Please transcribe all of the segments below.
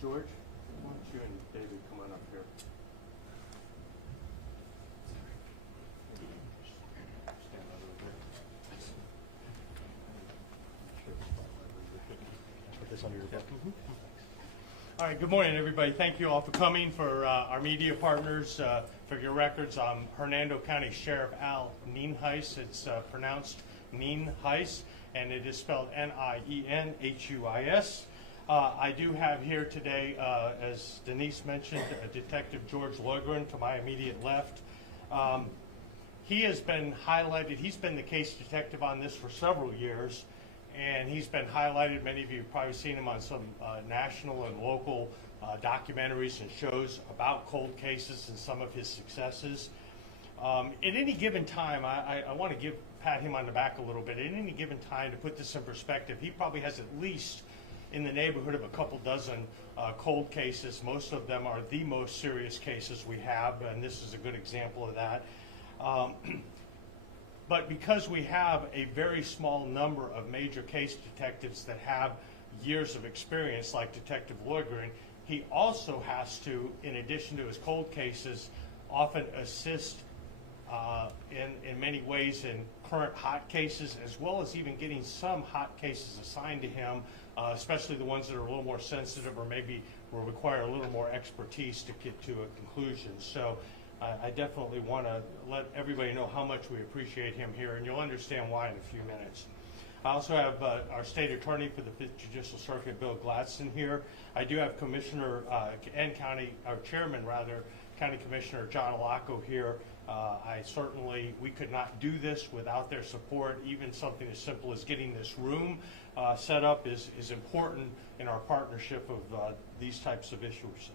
George, why don't you and David come on up here? Stand a little bit. Put this under your book. All right, good morning, everybody. Thank you all for coming. For our media partners, for your records, I'm Hernando County Sheriff Al Nienhuis. It's pronounced Nienhuis, and it is spelled Nienhuis. I do have here today, as Denise mentioned, Detective George Logren to my immediate left. He has been highlighted. He's been the case detective on this for several years, and he's been highlighted. Many of you have probably seen him on some national and local documentaries and shows about cold cases and some of his successes. At any given time, I want to pat him on the back a little bit. At any given time, to put this in perspective, he probably has at least in the neighborhood of a couple dozen cold cases. Most of them are the most serious cases we have, and this is a good example of that. But because we have a very small number of major case detectives that have years of experience, like Detective Logren, he also has to, in addition to his cold cases, often assist in many ways in current hot cases, as well as even getting some hot cases assigned to him, especially the ones that are a little more sensitive or maybe will require a little more expertise to get to a conclusion. So I definitely want to let everybody know how much we appreciate him here, and you'll understand why in a few minutes. I also have our state attorney for the 5th Judicial Circuit, Bill Gladstone, here. I do have Commissioner and Chairman, County Commissioner John Alaco here. We could not do this without their support. Even something as simple as getting this room set up is important in our partnership of these types of issues.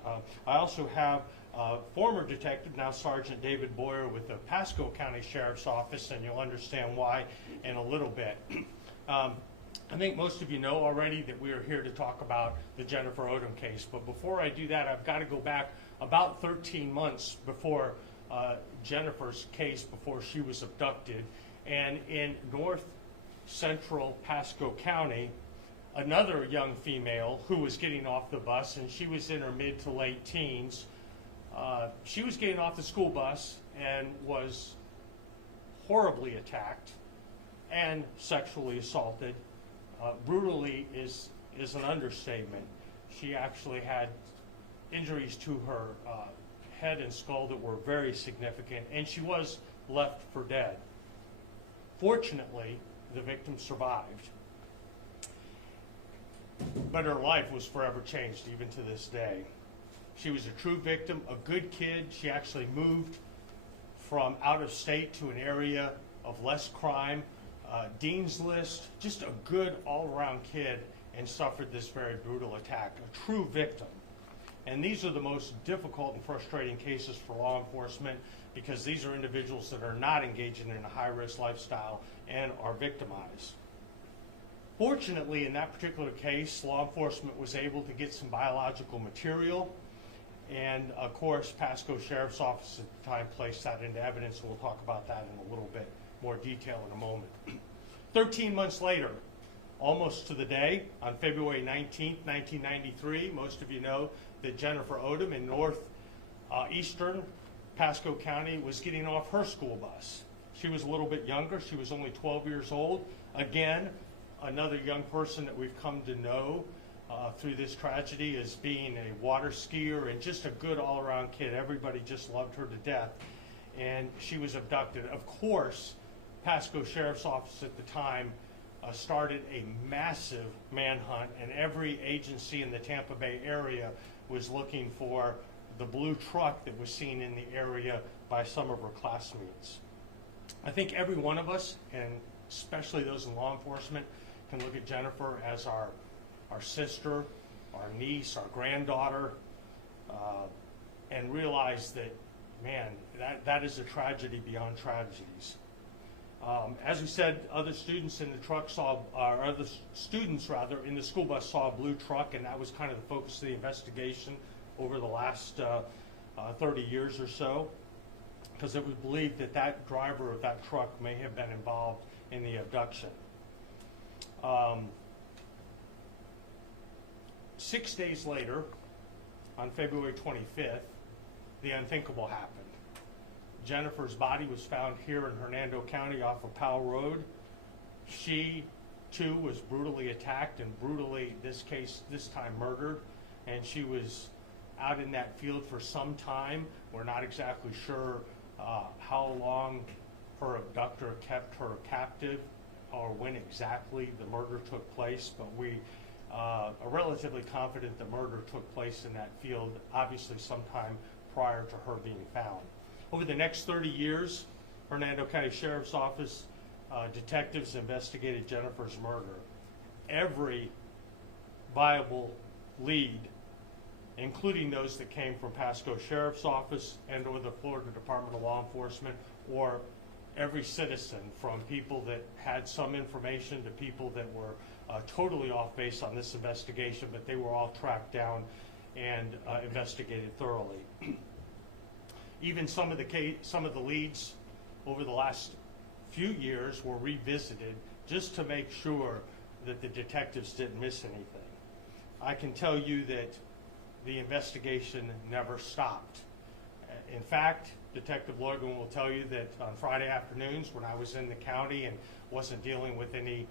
I also have former detective, now Sergeant David Boyer with the Pasco County Sheriff's Office, and you'll understand why in a little bit. I think most of you know already that we are here to talk about the Jennifer Odom case, but before I do that, I've got to go back about 13 months before Jennifer's case, before she was abducted, and in north central Pasco County, another young female who was getting off the bus, and she was in her mid to late teens. She was getting off the school bus and was horribly attacked and sexually assaulted. Brutally is an understatement. She actually had injuries to her head and skull that were very significant, and she was left for dead. Fortunately, the victim survived, but her life was forever changed even to this day. She was a true victim, a good kid. She actually moved from out of state to an area of less crime, Dean's List, just a good all-around kid, and suffered this very brutal attack, a true victim. And these are the most difficult and frustrating cases for law enforcement, because these are individuals that are not engaging in a high-risk lifestyle and are victimized. Fortunately, in that particular case, law enforcement was able to get some biological material, and of course, Pasco Sheriff's Office at the time placed that into evidence, and we'll talk about that in a little bit more detail in a moment. 13 months later, almost to the day, on February 19th, 1993, most of you know that Jennifer Odom in northeastern Pasco County was getting off her school bus. She was a little bit younger. She was only 12 years old. Again, another young person that we've come to know through this tragedy as being a water skier and just a good all-around kid. Everybody just loved her to death. And she was abducted. Of course, Pasco Sheriff's Office at the time started a massive manhunt, and every agency in the Tampa Bay area was looking for the blue truck that was seen in the area by some of her classmates. I think every one of us, and especially those in law enforcement, can look at Jennifer as our sister, our niece, our granddaughter, and realize that, man, that is a tragedy beyond tragedies. As we said, other students in the truck other students in the school bus saw a blue truck, and that was kind of the focus of the investigation over the last 30 years or so, because it was believed that that driver of that truck may have been involved in the abduction. 6 days later, on February 25th, the unthinkable happened. Jennifer's body was found here in Hernando County off of Powell Road. She, too, was brutally attacked and brutally, this time murdered. And she was out in that field for some time. We're not exactly sure how long her abductor kept her captive or when exactly the murder took place, but we are relatively confident the murder took place in that field, obviously sometime prior to her being found. Over the next 30 years, Hernando County Sheriff's Office detectives investigated Jennifer's murder. Every viable lead, including those that came from Pasco Sheriff's Office and or the Florida Department of Law Enforcement, or every citizen, from people that had some information to people that were totally off base on this investigation, but they were all tracked down and investigated thoroughly. Even some of the leads over the last few years were revisited just to make sure that the detectives didn't miss anything. I can tell you that the investigation never stopped. In fact, Detective Logan will tell you that on Friday afternoons when I was in the county and wasn't dealing with any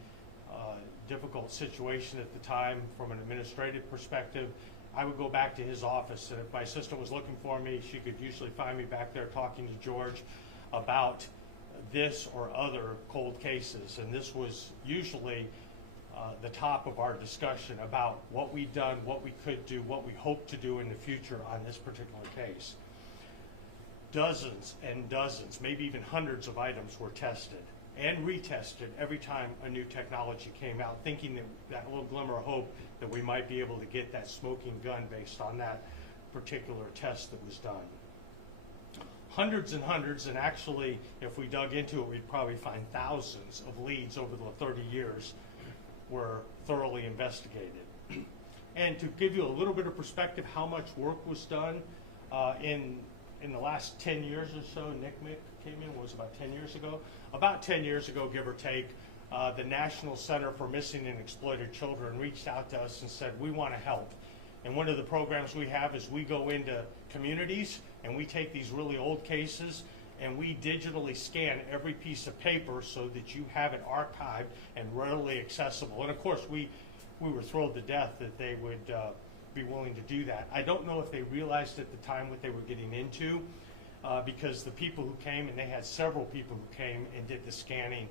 difficult situation at the time from an administrative perspective, I would go back to his office, and if my sister was looking for me, she could usually find me back there talking to George about this or other cold cases. And this was usually the top of our discussion about what we'd done, what we could do, what we hope to do in the future on this particular case. Dozens and dozens, maybe even hundreds of items were tested and retested every time a new technology came out, thinking that that little glimmer of hope that we might be able to get that smoking gun based on that particular test that was done. Hundreds and hundreds, and actually, if we dug into it, we'd probably find thousands of leads over the 30 years were thoroughly investigated. And to give you a little bit of perspective how much work was done in the last 10 years or so, Nick Mick came in, was about 10 years ago? About 10 years ago, give or take, the National Center for Missing and Exploited Children reached out to us and said, we want to help. And one of the programs we have is we go into communities and we take these really old cases and we digitally scan every piece of paper so that you have it archived and readily accessible. And of course, we were thrilled to death that they would be willing to do that. I don't know if they realized at the time what they were getting into, because the people who came, and they had several people who came and did the scanning,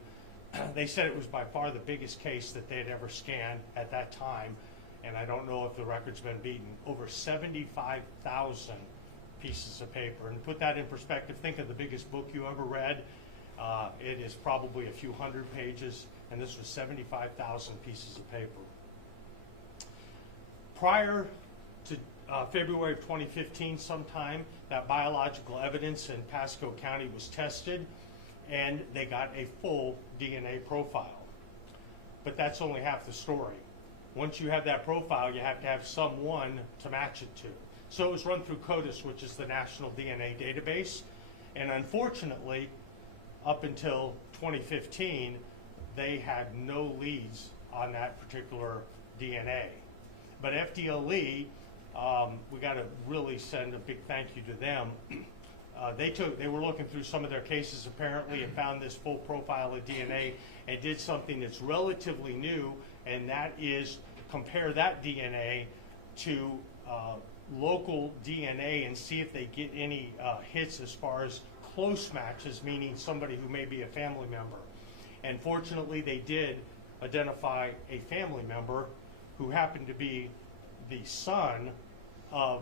they said it was by far the biggest case that they had ever scanned at that time, and I don't know if the record's been beaten. Over 75,000 pieces of paper. And to put that in perspective, think of the biggest book you ever read. It is probably a few hundred pages, and this was 75,000 pieces of paper. Prior to February of 2015 sometime, that biological evidence in Pasco County was tested, and they got a full DNA profile. But that's only half the story. Once you have that profile, you have to have someone to match it to. So it was run through CODIS, which is the National DNA Database, and unfortunately, up until 2015, they had no leads on that particular DNA. But FDLE, we got to really send a big thank you to them. They were looking through some of their cases apparently and found this full profile of DNA and did something that's relatively new, and that is compare that DNA to local DNA and see if they get any hits as far as close matches, meaning somebody who may be a family member. And fortunately, they did identify a family member who happened to be the son of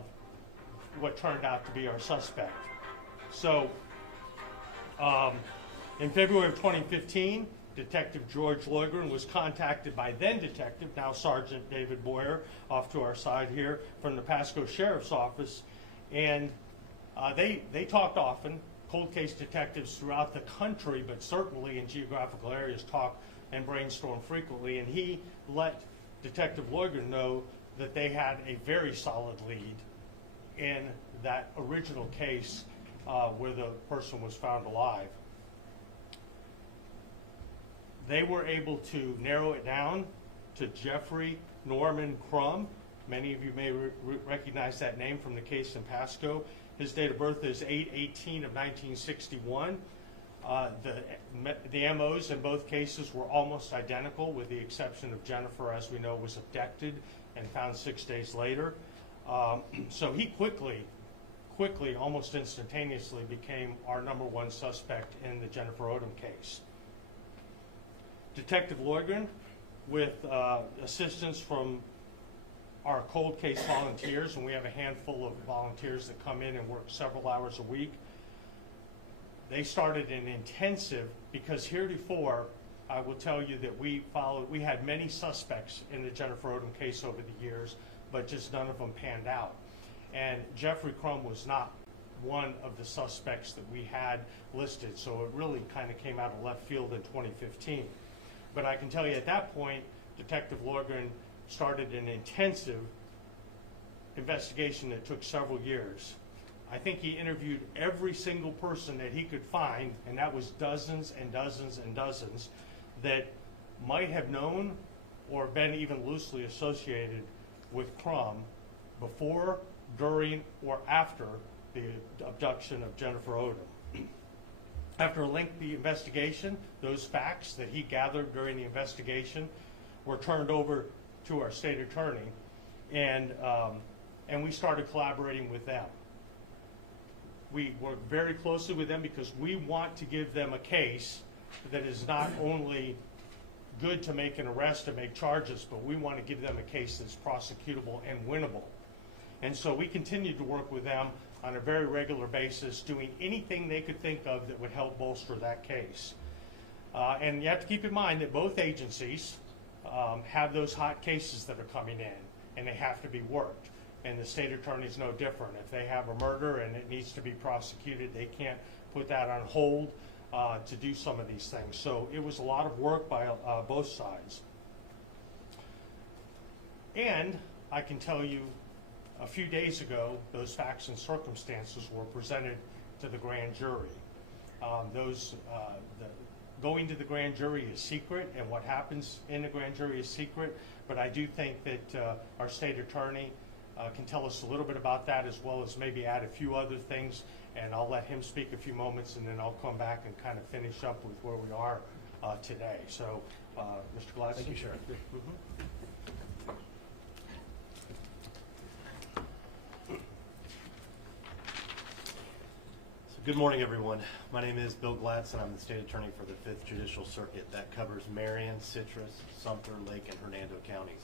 what turned out to be our suspect. So in February of 2015, Detective George Loigren was contacted by then Detective, now Sergeant David Boyer, off to our side here, from the Pasco Sheriff's Office, and they talked often. Cold case detectives throughout the country, but certainly in geographical areas, talk and brainstorm frequently, and he let Detective Loigren know that they had a very solid lead in that original case where the person was found alive. They were able to narrow it down to Jeffrey Norman Crum. Many of you may recognize that name from the case in Pasco. His date of birth is 8/18 of 1961. The MOs in both cases were almost identical, with the exception of Jennifer, as we know, was abducted and found 6 days later. So he quickly, almost instantaneously, became our #1 suspect in the Jennifer Odom case. Detective Loigren, with assistance from our cold case volunteers, and we have a handful of volunteers that come in and work several hours a week, they started an intensive, because heretofore, I will tell you that we had many suspects in the Jennifer Odom case over the years, but just none of them panned out. And Jeffrey Crum was not one of the suspects that we had listed, so it really kind of came out of left field in 2015. But I can tell you at that point, Detective Loigren started an intensive investigation that took several years. I think he interviewed every single person that he could find, and that was dozens and dozens and dozens, that might have known or been even loosely associated with Crum before, during, or after the abduction of Jennifer Odom. After a lengthy investigation, those facts that he gathered during the investigation were turned over to our state attorney, and we started collaborating with them. We work very closely with them because we want to give them a case that is not only good to make an arrest and make charges, but we want to give them a case that's prosecutable and winnable. And so we continue to work with them on a very regular basis, doing anything they could think of that would help bolster that case. And you have to keep in mind that both agencies have those hot cases that are coming in, and they have to be worked. And the state attorney is no different. If they have a murder and it needs to be prosecuted, they can't put that on hold to do some of these things. So it was a lot of work by both sides. And I can tell you, a few days ago, those facts and circumstances were presented to the grand jury. Going to the grand jury is secret, and what happens in the grand jury is secret, but I do think that our state attorney can tell us a little bit about that, as well as maybe add a few other things, and I'll let him speak a few moments, and then I'll come back and kind of finish up with where we are today. So, Mr. Gladstone. Thank you, Sheriff. Good morning, everyone. My name is Bill Gladstone. I'm the state attorney for the 5th Judicial Circuit. That covers Marion, Citrus, Sumter, Lake, and Hernando counties.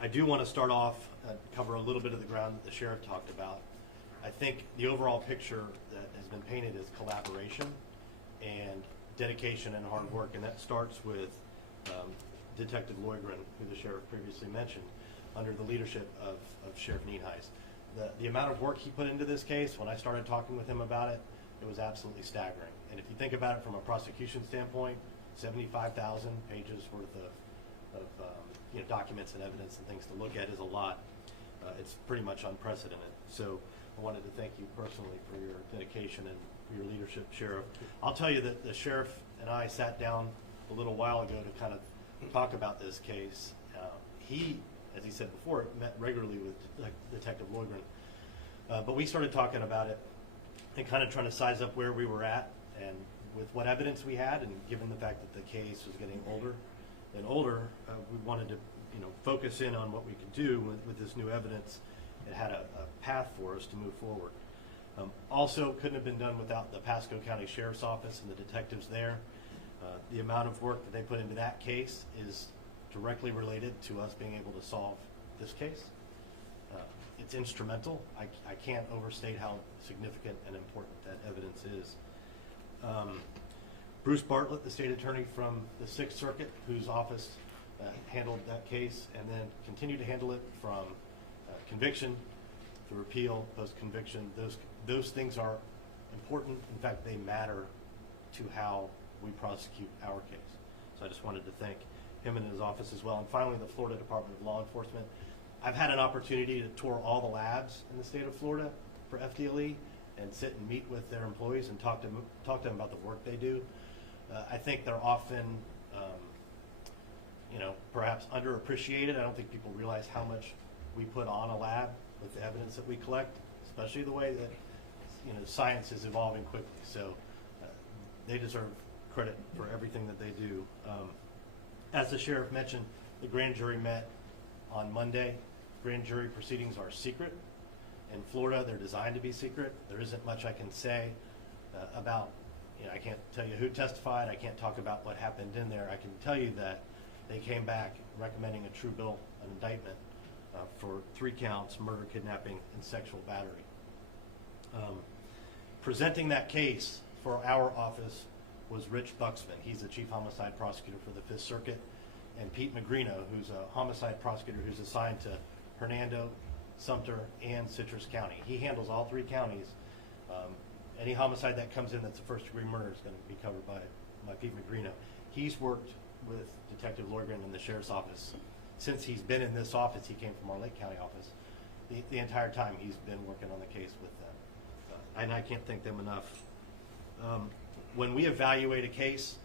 I do want to start off and cover a little bit of the ground that the sheriff talked about. I think the overall picture that has been painted is collaboration and dedication and hard work, and that starts with Detective Loigren, who the sheriff previously mentioned, under the leadership of Sheriff Nienhuis. The amount of work he put into this case, when I started talking with him about it, it was absolutely staggering. And if you think about it from a prosecution standpoint, 75,000 pages worth of documents and evidence and things to look at is a lot. It's pretty much unprecedented. So I wanted to thank you personally for your dedication and your leadership, Sheriff. I'll tell you that the sheriff and I sat down a little while ago to kind of talk about this case. He, as he said before, met regularly with Detective Loigren. But we started talking about it and kind of trying to size up where we were at and with what evidence we had, and given the fact that the case was getting older and older, we wanted to focus in on what we could do with this new evidence. It had a path for us to move forward. Also, couldn't have been done without the Pasco County Sheriff's Office and the detectives there. The amount of work that they put into that case is directly related to us being able to solve this case. It's instrumental. I can't overstate how significant and important that evidence is. Bruce Bartlett, the state attorney from the 6th Circuit, whose office handled that case and then continued to handle it from conviction to appeal, post-conviction. Those things are important. In fact, they matter to how we prosecute our case. So I just wanted to thank him and his office as well. And finally, the Florida Department of Law Enforcement. I've had an opportunity to tour all the labs in the state of Florida for FDLE and sit and meet with their employees and talk to them about the work they do. I think they're often, perhaps underappreciated. I don't think people realize how much we put on a lab with the evidence that we collect, especially the way that science is evolving quickly. So they deserve credit for everything that they do. As the sheriff mentioned, the grand jury met on Monday. Grand jury proceedings are secret. In Florida, they're designed to be secret. There isn't much I can say about, I can't tell you who testified. I can't talk about what happened in there. I can tell you that they came back recommending a true bill, an indictment for 3 counts, murder, kidnapping, and sexual battery. Presenting that case for our office was Rich Buxman. He's the chief homicide prosecutor for the 5th Circuit, and Pete Magrino, who's a homicide prosecutor who's assigned to Hernando, Sumter, and Citrus County. He handles all 3 counties. Any homicide that comes in that's a first-degree murder is going to be covered by Pete Magrino. He's worked with Detective Loigren in the sheriff's office. Since he's been in this office, he came from our Lake County office. The entire time he's been working on the case with them. And I can't thank them enough. When we evaluate a case,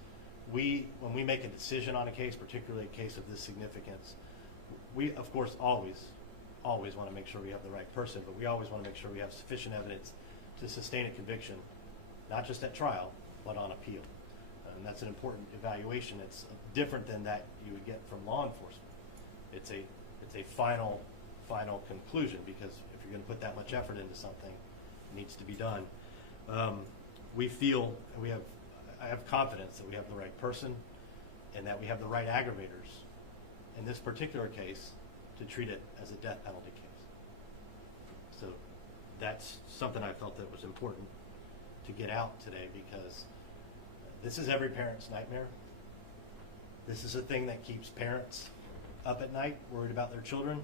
when we make a decision on a case, particularly a case of this significance, we, of course, always want to make sure we have the right person, but we always want to make sure we have sufficient evidence to sustain a conviction, not just at trial, but on appeal. And that's an important evaluation. It's different than that you would get from law enforcement. It's a final conclusion, because if you're going to put that much effort into something, it needs to be done. We feel, and I have confidence that we have the right person and that we have the right aggravators in this particular case to treat it as a death penalty case. So that's something I felt that was important to get out today, because this is every parent's nightmare. This is a thing that keeps parents up at night, worried about their children.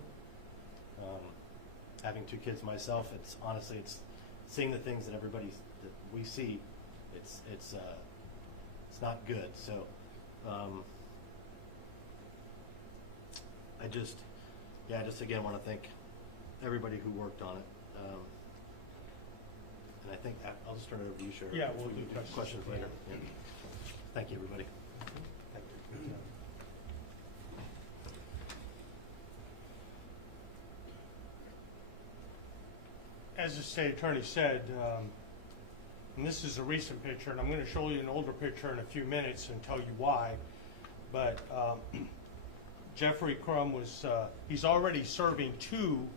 Having 2 kids myself, it's seeing the things that that we see. It's not good. So I just again want to thank everybody who worked on it. And I think I'll just turn it over to you, Sheriff. Yeah, we'll do questions later. Yeah. Thank you, everybody. Thank you. As the state attorney said, and this is a recent picture, and I'm going to show you an older picture in a few minutes and tell you why, but Jeffrey Crum he's already serving 2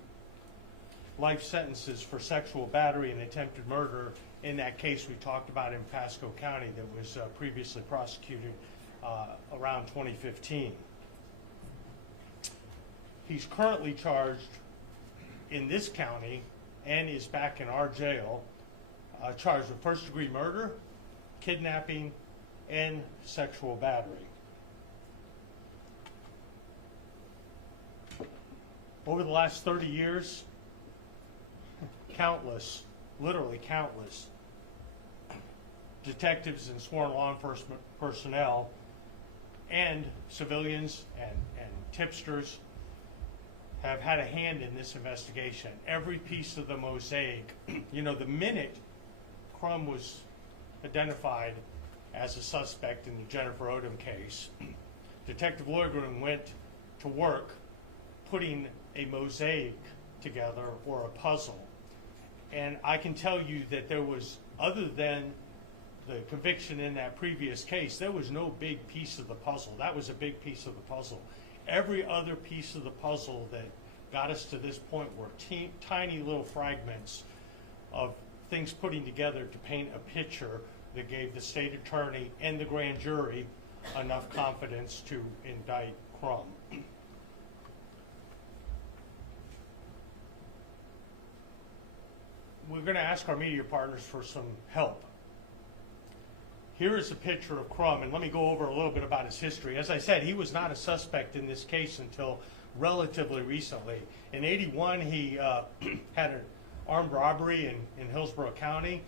life sentences for sexual battery and attempted murder in that case we talked about in Pasco County that was previously prosecuted around 2015. He's currently charged in this county and is back in our jail, charged with first-degree murder, kidnapping, and sexual battery. Over the last 30 years, countless, literally countless, detectives and sworn law enforcement personnel and civilians and tipsters have had a hand in this investigation. Every piece of the mosaic, the minute Crum was identified as a suspect in the Jennifer Odom case, Detective Loigren went to work putting a mosaic together, or a puzzle. And I can tell you that there was, other than the conviction in that previous case, there was no big piece of the puzzle. That was a big piece of the puzzle. Every other piece of the puzzle that got us to this point were tiny little fragments of things putting together to paint a picture that gave the state attorney and the grand jury enough confidence to indict Crum. We're going to ask our media partners for some help. Here is a picture of Crum, and let me go over a little bit about his history. As I said, he was not a suspect in this case until relatively recently. In '81, he had an armed robbery in Hillsborough County.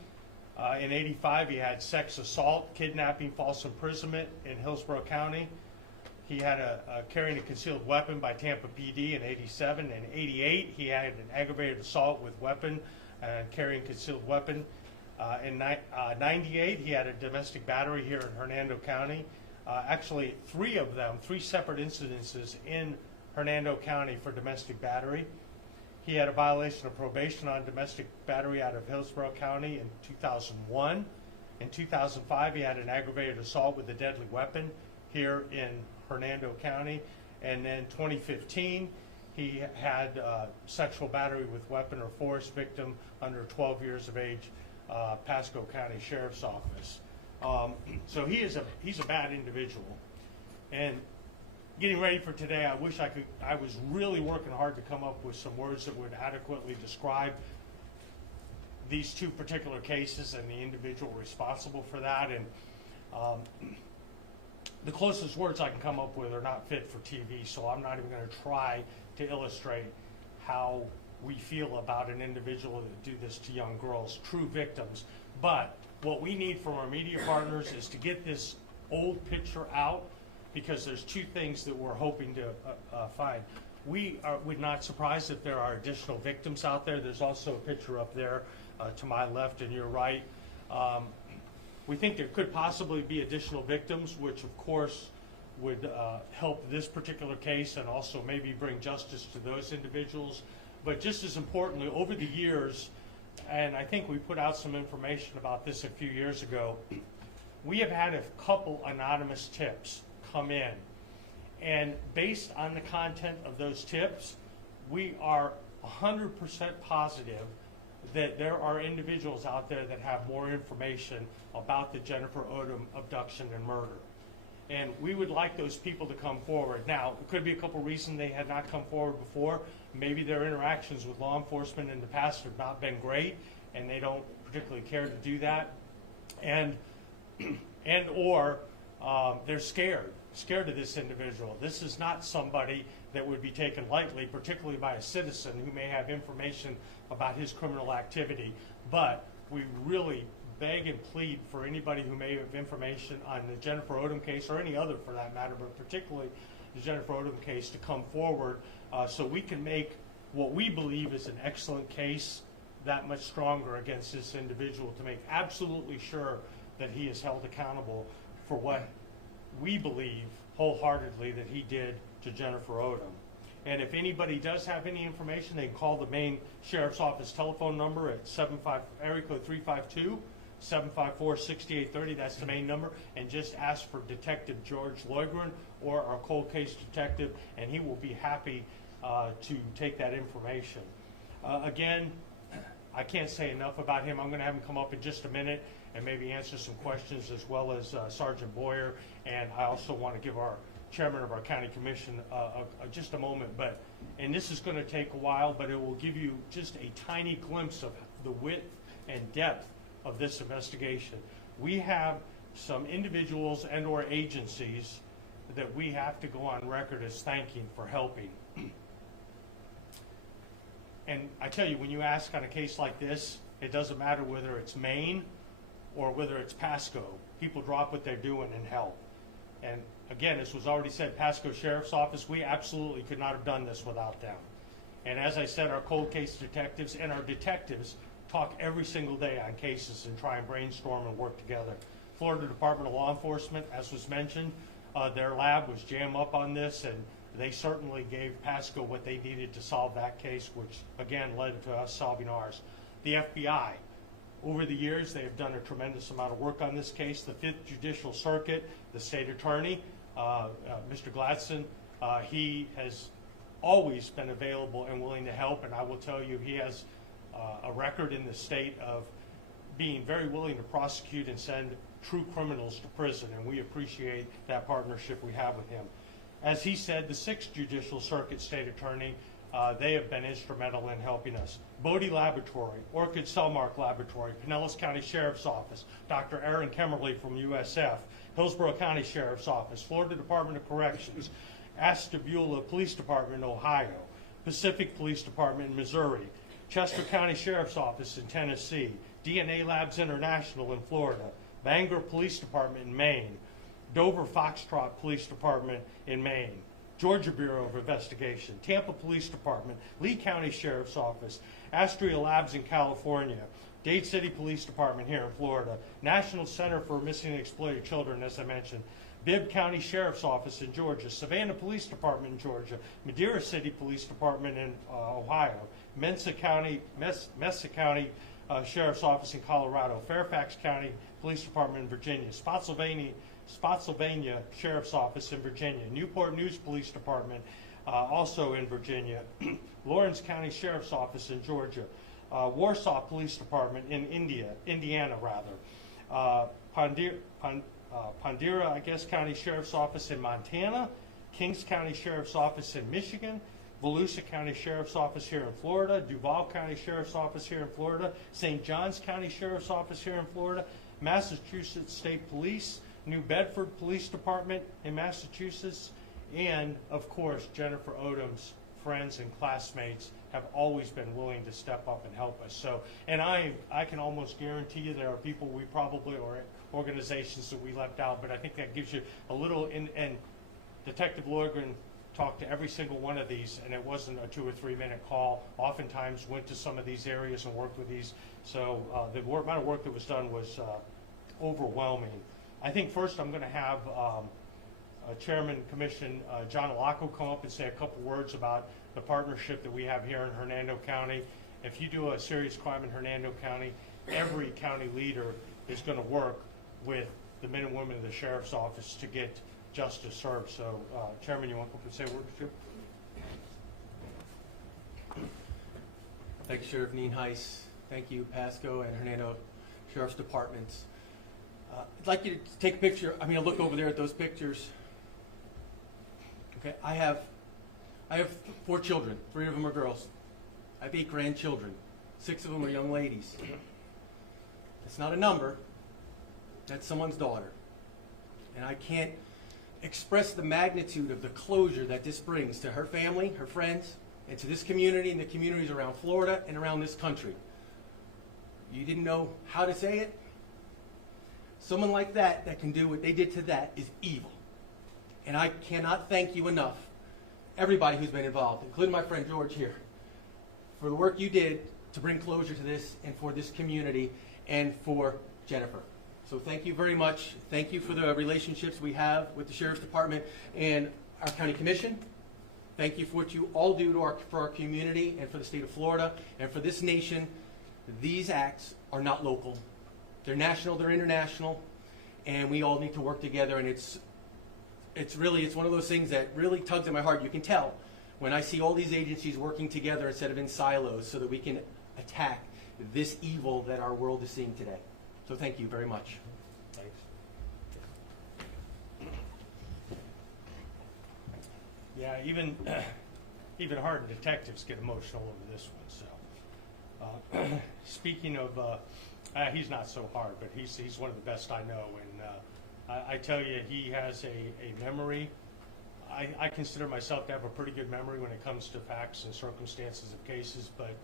In '85, he had sex assault, kidnapping, false imprisonment in Hillsborough County. He had carrying a concealed weapon by Tampa PD in '87. In '88, he had an aggravated assault with weapon and carrying concealed weapon. In '98, he had a domestic battery here in Hernando County. actually 3 of them, 3 separate incidences in Hernando County for domestic battery. He had a violation of probation on domestic battery out of Hillsborough County in 2001. In 2005, he had an aggravated assault with a deadly weapon here in Hernando County. And then 2015, he had sexual battery with weapon or force, victim under 12 years of age, Pasco County Sheriff's Office. So he's a bad individual. And getting ready for today, I was really working hard to come up with some words that would adequately describe these 2 particular cases and the individual responsible for that. And the closest words I can come up with are not fit for TV, so I'm not even going to try to illustrate how we feel about an individual that do this to young girls, true victims. But what we need from our media partners is to get this old picture out, because there's 2 things that we're hoping to find. We're not surprised if there are additional victims out there. There's also a picture up there to my left and your right. We think there could possibly be additional victims, which of course would help this particular case and also maybe bring justice to those individuals. But just as importantly, over the years, and I think we put out some information about this a few years ago, we have had a couple anonymous tips come in. And based on the content of those tips, we are 100% positive that there are individuals out there that have more information about the Jennifer Odom abduction and murder. And we would like those people to come forward. Now, it could be a couple reasons they had not come forward before. Maybe their interactions with law enforcement in the past have not been great, and they don't particularly care to do that. And or they're scared of this individual. This is not somebody that would be taken lightly, particularly by a citizen who may have information about his criminal activity. But we really beg and plead for anybody who may have information on the Jennifer Odom case, or any other for that matter, but particularly the Jennifer Odom case, to come forward so we can make what we believe is an excellent case that much stronger against this individual, to make absolutely sure that he is held accountable for what we believe wholeheartedly that he did to Jennifer Odom. And if anybody does have any information, they can call the main sheriff's office telephone number at area code 352-754-6830. That's the main number. And just ask for Detective George Loigren or our cold case detective, and he will be happy to take that information. Again, I can't say enough about him. I'm going to have him come up in just a minute and maybe answer some questions, as well as Sergeant Boyer. And I also want to give our chairman of our county commission just a moment. And this is going to take a while, but it will give you just a tiny glimpse of the width and depth of this investigation. We have some individuals and or agencies that we have to go on record as thanking for helping. And I tell you, when you ask on a case like this, it doesn't matter whether it's Maine or whether it's Pasco. People drop what they're doing and help. And again, as was already said, Pasco Sheriff's Office, we absolutely could not have done this without them. And as I said, our cold case detectives and our detectives talk every single day on cases and try and brainstorm and work together. Florida Department of Law Enforcement, as was mentioned, their lab was jammed up on this, and they certainly gave Pasco what they needed to solve that case, which again led to us solving ours. The FBI, over the years, they have done a tremendous amount of work on this case. The 5th Judicial Circuit, the state attorney, Mr. Gladson, he has always been available and willing to help, and I will tell you, he has a record in the state of being very willing to prosecute and send true criminals to prison, and we appreciate that partnership we have with him. As he said, the 6th Judicial Circuit State Attorney, they have been instrumental in helping us. Bodie Laboratory, Orchid Cellmark Laboratory, Pinellas County Sheriff's Office, Dr. Aaron Kemmerly from USF, Hillsborough County Sheriff's Office, Florida Department of Corrections, Ashtabula Police Department in Ohio, Pacific Police Department in Missouri, Chester County Sheriff's Office in Tennessee, DNA Labs International in Florida, Bangor Police Department in Maine, Dover Foxtrot Police Department in Maine, Georgia Bureau of Investigation, Tampa Police Department, Lee County Sheriff's Office, Astria Labs in California, Dade City Police Department here in Florida, National Center for Missing and Exploited Children, as I mentioned, Bibb County Sheriff's Office in Georgia, Savannah Police Department in Georgia, Madeira City Police Department in Ohio, Mesa County Sheriff's Office in Colorado, Fairfax County Police Department in Virginia, Spotsylvania Sheriff's Office in Virginia, Newport News Police Department also in Virginia, Lawrence County Sheriff's Office in Georgia, Warsaw Police Department in Indiana, Ponderosa, I guess, County Sheriff's Office in Montana, Kings County Sheriff's Office in Michigan, Volusia County Sheriff's Office here in Florida, Duval County Sheriff's Office here in Florida, St. John's County Sheriff's Office here in Florida, Massachusetts State Police, New Bedford Police Department in Massachusetts, and, of course, Jennifer Odom's friends and classmates have always been willing to step up and help us. So, and I can almost guarantee you there are people we probably, or organizations that we left out, but I think that gives you a little, and Detective Loigren talked to every single one of these, and it wasn't a 2 or 3 minute call. Oftentimes went to some of these areas and worked with these. So the amount of work that was done was overwhelming. I think first I'm going to have Chairman Commission John Alacco come up and say a couple words about the partnership that we have here in Hernando County. If you do a serious crime in Hernando County, every county leader is going to work with the men and women of the Sheriff's Office to get justice served. So, Chairman, you want to come and say a word or two? Thank you, Sheriff Nienhuis. Thank you, Pasco and Hernando Sheriff's Departments. I'd like you to take a picture. I mean, look over there at those pictures. Okay, I have 4 children. 3 of them are girls. I have 8 grandchildren. 6 of them are young ladies. It's not a number. That's someone's daughter. And I can't express the magnitude of the closure that this brings to her family, her friends, and to this community and the communities around Florida and around this country. You didn't know how to say it? Someone like that can do what they did to that is evil. And I cannot thank you enough, everybody who's been involved, including my friend George here, for the work you did to bring closure to this and for this community and for Jennifer. So thank you very much. Thank you for the relationships we have with the Sheriff's Department and our County Commission. Thank you for what you all do for our community and for the state of Florida and for this nation. These acts are not local. They're national, they're international, and we all need to work together. And it's one of those things that really tugs at my heart. You can tell when I see all these agencies working together instead of in silos so that we can attack this evil that our world is seeing today. So thank you very much. Thanks. Yeah, even hardened detectives get emotional over this one. So, speaking of, he's not so hard, but he's one of the best I know, and I tell you, he has a memory. I consider myself to have a pretty good memory when it comes to facts and circumstances of cases, but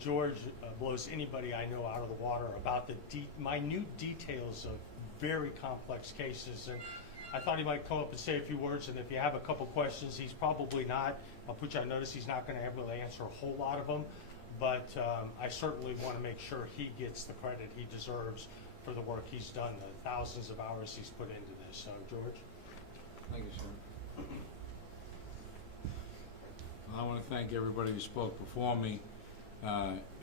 George blows anybody I know out of the water about the minute details of very complex cases. And I thought he might come up and say a few words, and if you have a couple questions, he's probably not. I'll put you on notice, he's not going to be able to answer a whole lot of them, but I certainly want to make sure he gets the credit he deserves for the work he's done, the thousands of hours he's put into this. So, George? Thank you, sir. I want to thank everybody who spoke before me.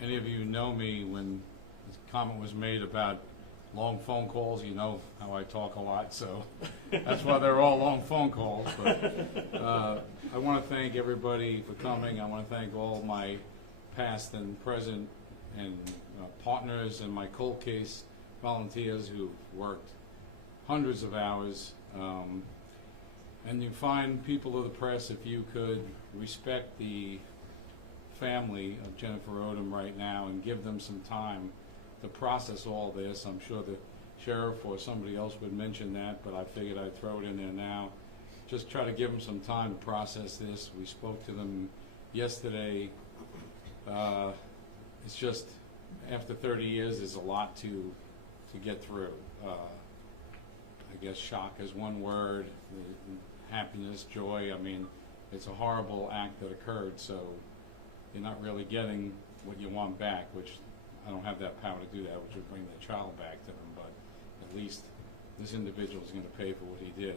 Any of you know me, when this comment was made about long phone calls, you know how I talk a lot, so that's why they're all long phone calls. But I want to thank everybody for coming. I want to thank all my past and present and partners and my cold case volunteers who've worked hundreds of hours. And you find people of the press, if you could respect the family of Jennifer Odom right now and give them some time to process all this. I'm sure the sheriff or somebody else would mention that, but I figured I'd throw it in there now. Just try to give them some time to process this. We spoke to them yesterday. It's just, after 30 years, there's a lot to get through. I guess shock is one word, happiness, joy. I mean, it's a horrible act that occurred, so you're not really getting what you want back, which I don't have that power to do that, which would bring the child back to them, but at least this individual is going to pay for what he did.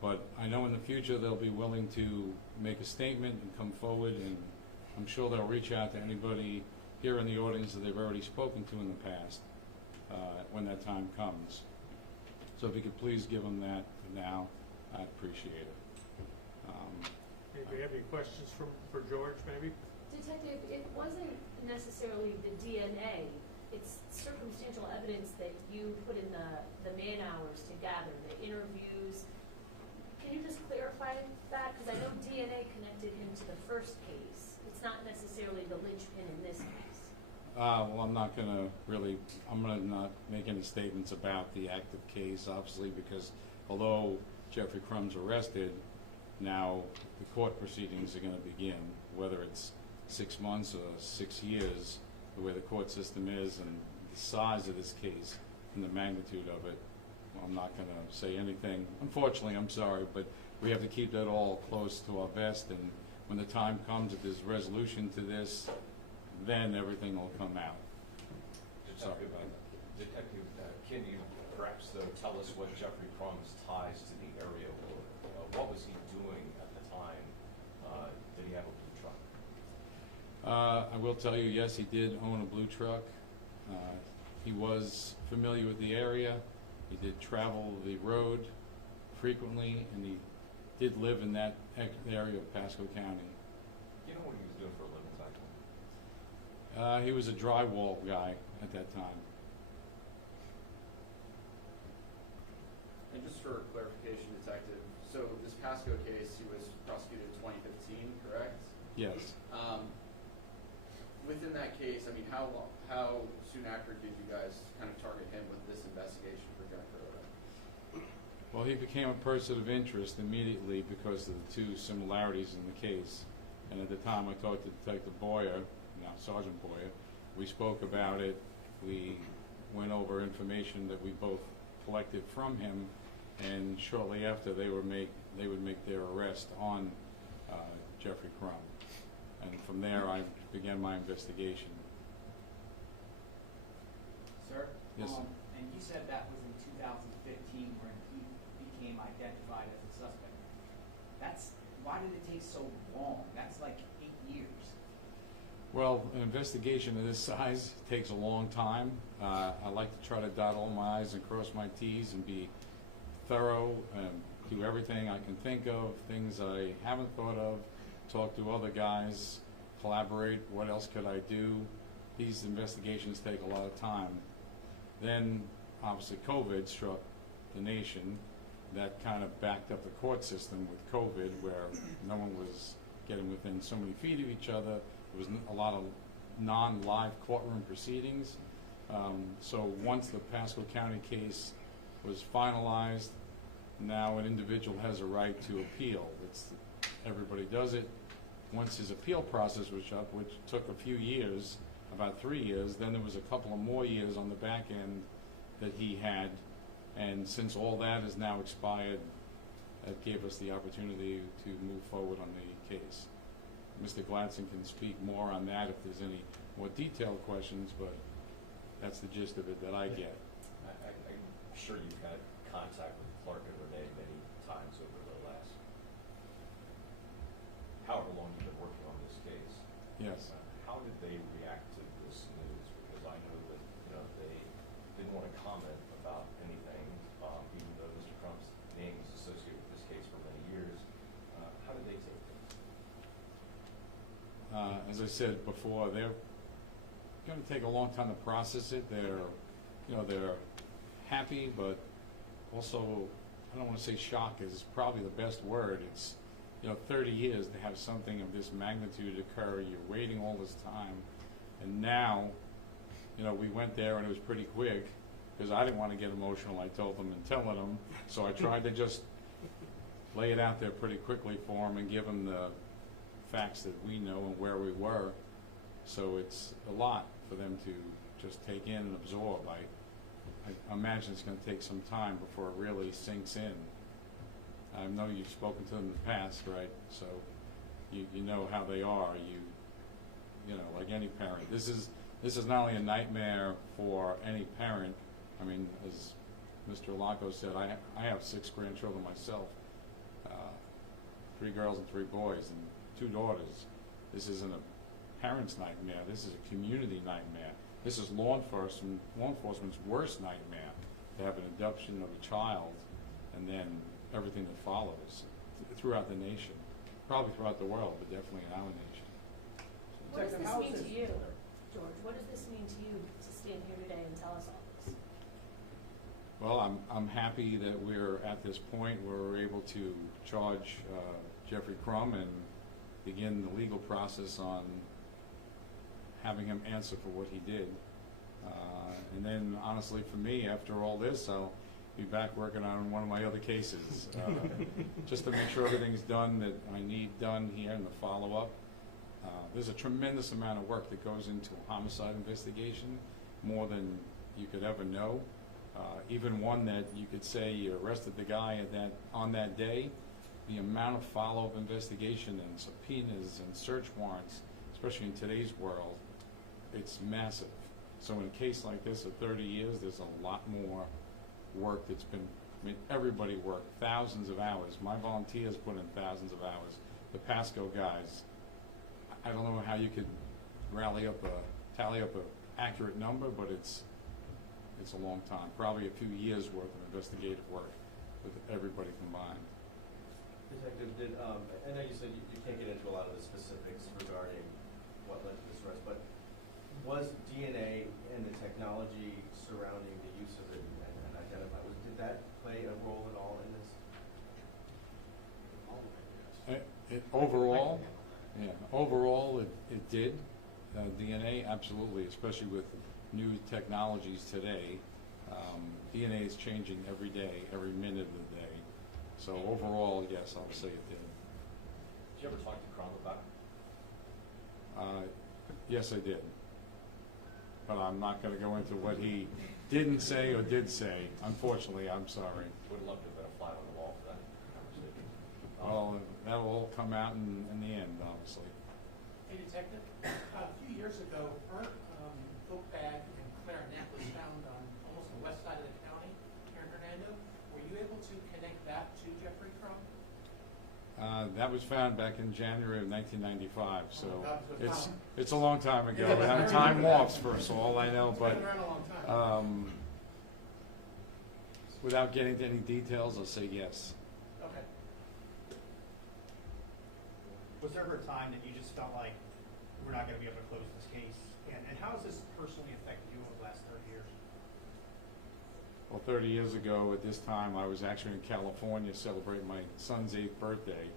But I know in the future they'll be willing to make a statement and come forward, and I'm sure they'll reach out to anybody here in the audience that they've already spoken to in the past when that time comes. So if you could please give them that now, I'd appreciate it. Anybody have any questions for George, maybe? Detective, it wasn't necessarily the DNA. It's circumstantial evidence that you put in the man hours to gather, the interviews. Can you just clarify that? Because I know DNA connected him to the first case. It's not necessarily the linchpin in this case. Well, I'm not going to not make any statements about the active case, obviously, because although Jeffrey Crumb's arrested, now the court proceedings are going to begin, whether it's 6 months or 6 years, the way the court system is and the size of this case and the magnitude of it. Well, I'm not going to say anything. Unfortunately, I'm sorry, but we have to keep that all close to our vest, and when the time comes, if there's resolution to this, then everything will come out. Sorry about that. Detective, can you perhaps, though, tell us what Jeffrey Crumb's ties to the area were? What was he doing at the time? Did he have a blue truck? I will tell you, yes, he did own a blue truck. He was familiar with the area. He did travel the road frequently, and he did live in that area of Pasco County. Do you know what he was doing for a living back then? He was a drywall guy at that time. And just for clarification, Detective, so this Pasco case, he was prosecuted in 2015, correct? Yes. Within that case, I mean, how soon after did you guys kind of target him with this investigation for Jennifer Odom? Well, he became a person of interest immediately because of the two similarities in the case. And at the time I talked to Detective Boyer, now Sergeant Boyer, we spoke about it. We went over information that we both collected from him, and shortly after they would make their arrest on Jeffrey Crumb. And from there I began my investigation. Sir? Yes, sir. And you said that was in 2015 when he became identified as a suspect. Why did it take so long? That's like 8 years. Well, an investigation of this size takes a long time. I like to try to dot all my I's and cross my T's and be thorough and do everything I can think of, things I haven't thought of, talk to other guys, collaborate, what else could I do? These investigations take a lot of time. Then, obviously, COVID struck the nation. That kind of backed up the court system with COVID, where no one was getting within so many feet of each other. There was a lot of non-live courtroom proceedings. So once the Pasco County case was finalized, now an individual has a right to appeal. Everybody does it. Once his appeal process was up, which took a few years, about 3 years, then there was a couple of more years on the back end that he had. And since all that is now expired, that gave us the opportunity to move forward on the case. Mr. Gladson can speak more on that if there's any more detailed questions, but that's the gist of it that I get. I'm sure you've had contact with Clark and Renee many times over the last however long you've been working on this case. Yes. How did they react to this news? Because I know that they didn't want to comment about anything, even though Mr. Crumb's name is associated with this case for many years. How did they take things? As I said before, they're going to take a long time to process it. They're happy, but also, I don't want to say shock is probably the best word. It's 30 years to have something of this magnitude occur. You're waiting all this time, and now, we went there and it was pretty quick because I didn't want to get emotional. I told them and telling them, so I tried to just lay it out there pretty quickly for them and give them the facts that we know and where we were. So it's a lot for them to just take in and absorb. I imagine it's going to take some time before it really sinks in. I know you've spoken to them in the past, right? So you know how they are. Like any parent. This is not only a nightmare for any parent. I mean, as Mr. Laco said, I have 6 grandchildren myself, 3 girls and 3 boys, and 2 daughters. This isn't a parent's nightmare. This is a community nightmare. This is law enforcement's worst nightmare, to have an abduction of a child and then everything that follows throughout the nation, probably throughout the world, but definitely in our nation. What does Detective, this how mean is to you, George? What does this mean to you to stand here today and tell us all this? Well, I'm happy that we're at this point where we're able to charge Jeffrey Crum and begin the legal process on having him answer for what he did. And then, honestly, for me, after all this, I'll be back working on one of my other cases, just to make sure everything's done that I need done here in the follow-up. There's a tremendous amount of work that goes into a homicide investigation, more than you could ever know. Even one that you could say you arrested the guy on that day, the amount of follow-up investigation and subpoenas and search warrants, especially in today's world, it's massive. So in a case like this of 30 years, there's a lot more work that's been, I mean, everybody worked thousands of hours. My volunteers put in thousands of hours. The Pasco guys, I don't know how you could tally up a accurate number, but it's a long time, probably a few years worth of investigative work with everybody combined. Detective, I know you said you can't get into a lot of the specifics regarding what led to this arrest, but was DNA and the technology surrounding the use of it and did that play a role at all in this? Overall, it did. DNA, absolutely, especially with new technologies today. DNA is changing every day, every minute of the day. So overall, yes, I'll say it did. Did you ever talk to Crum about it? Yes, I did. But I'm not going to go into what he didn't say or did say. Unfortunately, I'm sorry. Would love to have been a fly on the wall for that conversation. Well, that'll all come out in the end, obviously. Hey, Detective, a few years ago, burnt book bag and clarinet was found on almost the west side of the county here in Hernando. Were you able to connect that to Jeffrey Crum? That was found back in January of 1995, so Oh, God, so it's it's a long time ago. Yeah, And time warps, first of all, I know, It's but been around a long time. without getting into any details, I'll say yes. Okay. Was there ever a time that you just felt like we're not going to be able to close this case? And how has this personally affected you over the last 30 years? Well, 30 years ago at this time, I was actually in California celebrating my son's 8th birthday.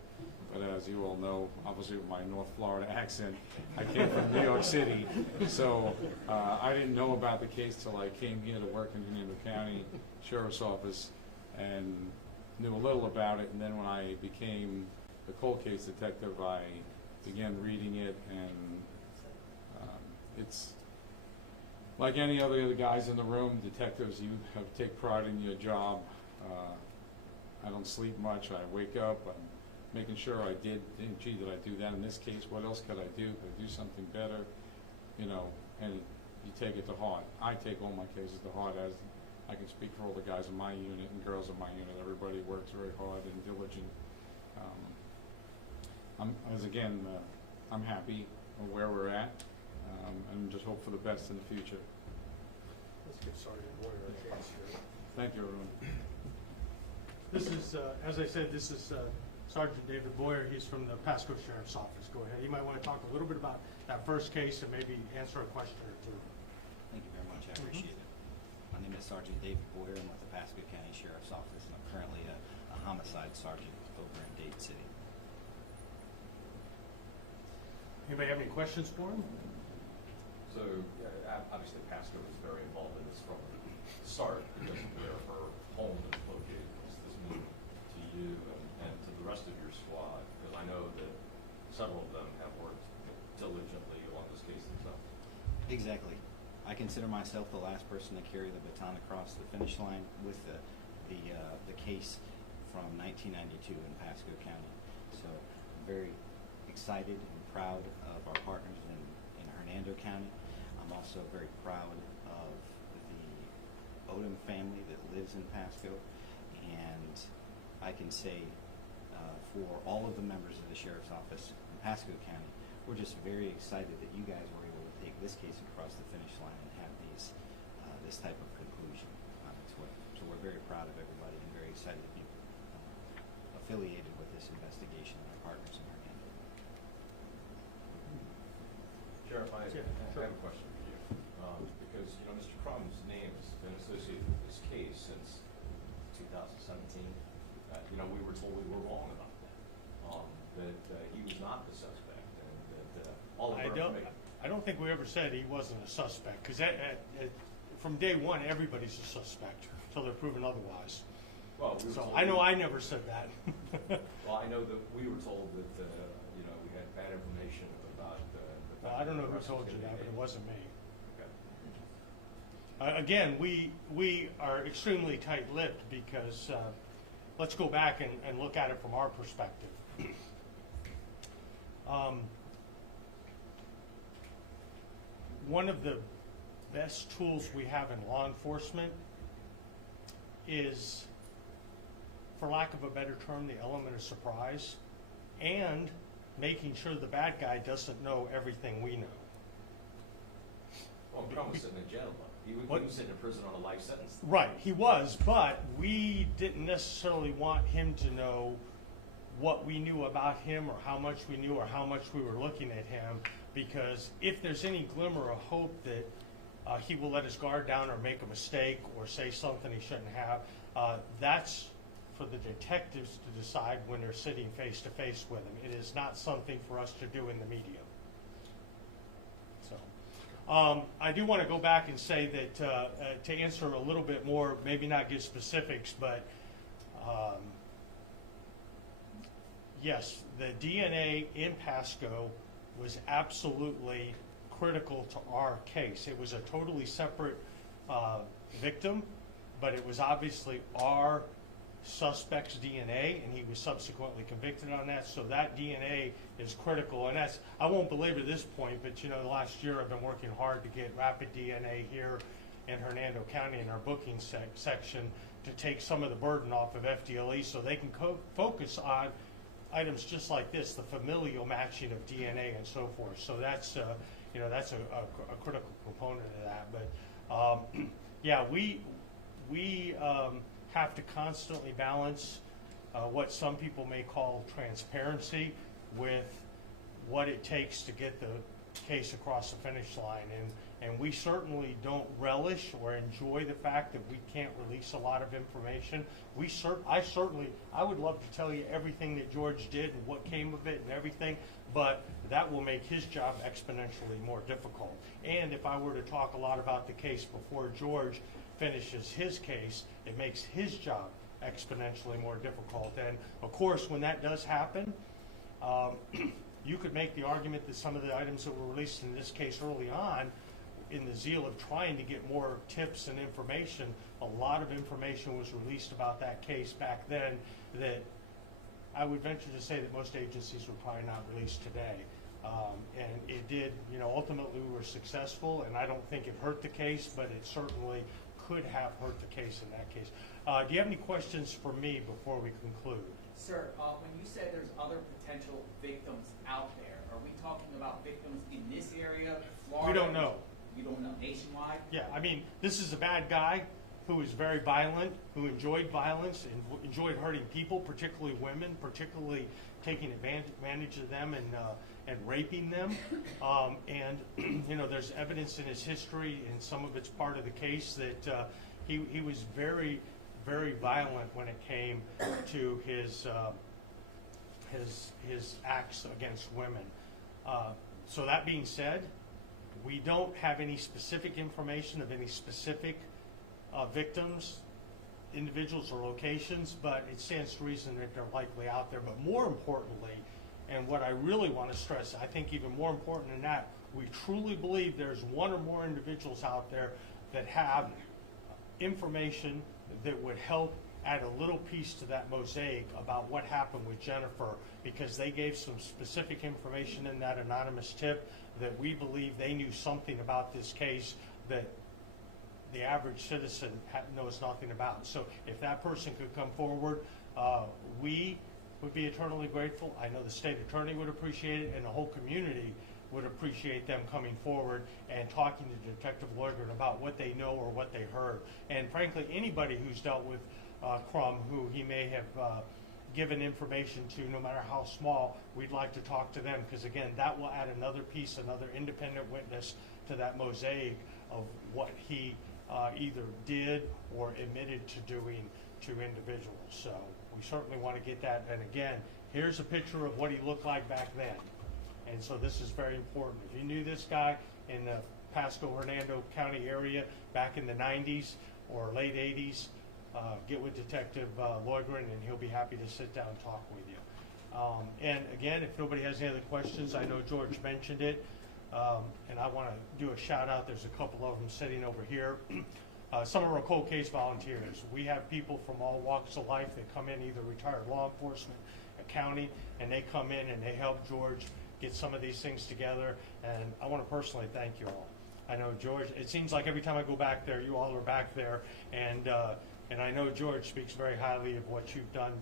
But as you all know, obviously with my North Florida accent, I came from New York City. So I didn't know about the case till I came here to work in Hernando County Sheriff's Office and knew a little about it. And then when I became the cold case detective, I began reading it, and it's like any other guys in the room, detectives, you have to take pride in your job. I don't sleep much. I wake up, I'm making sure I did I do that in this case? What else could I do? Could I do something better? You know, and you take it to heart. I take all my cases to heart, as I can speak for all the guys in my unit and girls in my unit. Everybody works very hard and diligent. I'm happy with where we're at, and just hope for the best in the future. Let's give Sergeant Boyer a chance here. Thank you, everyone. This is, as I said, this is Sergeant David Boyer. He's from the Pasco Sheriff's Office. Go ahead. You might want to talk a little bit about that first case and maybe answer a question or two. Thank you very much. I appreciate it. My name is Sergeant David Boyer. I'm with the Pasco County Sheriff's Office, and I'm currently a homicide sergeant over in Dade City. Anybody have any questions for him? So, obviously Pasco was very involved in this from the start because of where her home is located. Does this mean to you and to the rest of your squad? Because I know that several of them have worked diligently on this case themselves. Exactly. I consider myself the last person to carry the baton across the finish line with the case from 1992 in Pasco County. So I'm very excited and proud of our partners in Hernando County. I'm also very proud of the Odom family that lives in Pasco, and I can say for all of the members of the Sheriff's Office in Pasco County, we're just very excited that you guys were able to take this case across the finish line and have this type of conclusion on its way. So we're very proud of everybody and very excited to be affiliated with this investigation and our partners in Hernando. Sheriff, I Yeah, have a question for you, because, you know, Mr. Crumb's name has been associated with this case since 2017. You know, we were told we were wrong about that, that he was not the suspect, and that all of our information. I don't think we ever said he wasn't a suspect, because from day one, everybody's a suspect until they're proven otherwise. Well, we were So told I know I never said that. Well, I know that we were told that, you know, we had bad information about Well, I don't know who the told you that, but it wasn't me. Okay. Again, we are extremely tight-lipped because let's go back and look at it from our perspective. One of the best tools we have in law enforcement is, for lack of a better term, the element of surprise, and making sure the bad guy doesn't know everything we know. Well, Crumb was sitting in jail, though. He was sitting in prison on a life sentence. Right, he was, but we didn't necessarily want him to know what we knew about him or how much we knew or how much we were looking at him, because if there's any glimmer of hope that he will let his guard down or make a mistake or say something he shouldn't have, that's for the detectives to decide when they're sitting face to face with him. It is not something for us to do in the media. So, I do want to go back and say that to answer a little bit more, maybe not give specifics, but yes, the DNA in Pasco was absolutely critical to our case. It was a totally separate victim, but it was obviously our suspect's DNA, and he was subsequently convicted on that. So that DNA is critical, and that's, I won't belabor this point, but you know, the last year I've been working hard to get rapid DNA here in Hernando County in our booking section to take some of the burden off of FDLE so they can focus on items just like this, the familial matching of DNA and so forth. So that's you know, that's a critical component of that. But yeah, we have to constantly balance what some people may call transparency with what it takes to get the case across the finish line. And we certainly don't relish or enjoy the fact that we can't release a lot of information. I would love to tell you everything that George did and what came of it and everything, but that will make his job exponentially more difficult. And if I were to talk a lot about the case before George finishes his case, it makes his job exponentially more difficult. And of course, when that does happen, you could make the argument that some of the items that were released in this case early on, in the zeal of trying to get more tips and information, a lot of information was released about that case back then that I would venture to say that most agencies would probably not release today. And it did, you know, ultimately we were successful, and I don't think it hurt the case, but it certainly could have hurt the case in that case. Do you have any questions for me before we conclude? Sir, when you said there's other potential victims out there, are we talking about victims in this area, Florida? We don't know. You don't know, nationwide? Yeah, I mean, this is a bad guy who is very violent, who enjoyed violence and enjoyed hurting people, particularly women, particularly taking advantage of them and raping them. And you know, there's evidence in his history, and some of it's part of the case, that he was very, very violent when it came to his acts against women. So that being said, we don't have any specific information of any specific victims, individuals, or locations, but it stands to reason that they're likely out there. But more importantly, and what I really want to stress, I think even more important than that, we truly believe there's one or more individuals out there that have information that would help add a little piece to that mosaic about what happened with Jennifer, because they gave some specific information in that anonymous tip that we believe they knew something about this case that the average citizen knows nothing about. So if that person could come forward, we would be eternally grateful. I know the state attorney would appreciate it, and the whole community would appreciate them coming forward and talking to Detective Leugren about what they know or what they heard. And frankly, anybody who's dealt with Crum, who he may have given information to, no matter how small, we'd like to talk to them, because again, that will add another piece, another independent witness to that mosaic of what he either did or admitted to doing to individuals. So we certainly want to get that. And again, here's a picture of what he looked like back then. And so this is very important. If you knew this guy in the Pasco, Hernando County area back in the 90s or late 80s, get with Detective Leugren, and he'll be happy to sit down and talk with you. And again, if nobody has any other questions, I know George mentioned it, and I want to do a shout out. There's a couple of them sitting over here. Some of our cold case volunteers. We have people from all walks of life that come in, either retired law enforcement, accounting, and they come in and they help George get some of these things together. And I want to personally thank you all. I know George, it seems like every time I go back there, you all are back there, and I know George speaks very highly of what you've done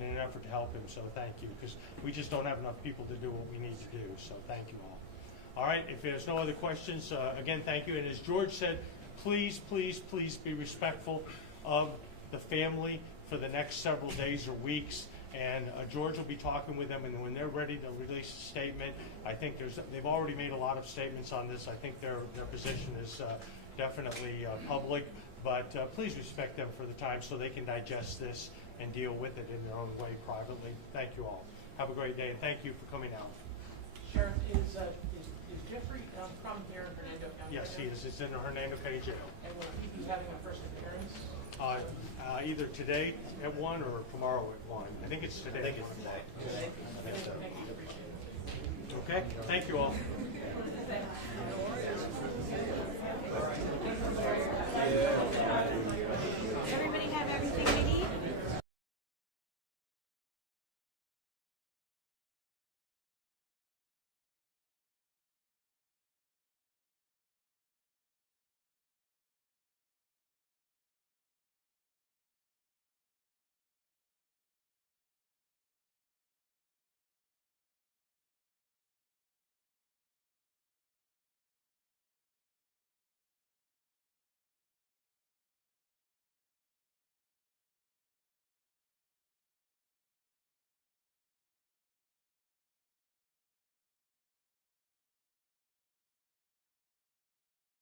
in an effort to help him, so thank you, because we just don't have enough people to do what we need to do, so thank you all. All right, if there's no other questions, again, thank you. And as George said, please, please, please be respectful of the family for the next several days or weeks. And George will be talking with them, and when they're ready to release a statement, I think they've already made a lot of statements on this. I think their position is definitely public, but please respect them for the time so they can digest this and deal with it in their own way privately. Thank you all. Have a great day, and thank you for coming out. Sheriff, is Jeffrey from here in Hernando County? Yes, he is. It's in the Hernando County Jail. And will he be having a first appearance? Either today at 1 or tomorrow at 1. I think it's today. I think it's today. Thank you, appreciate it. Okay, thank you all.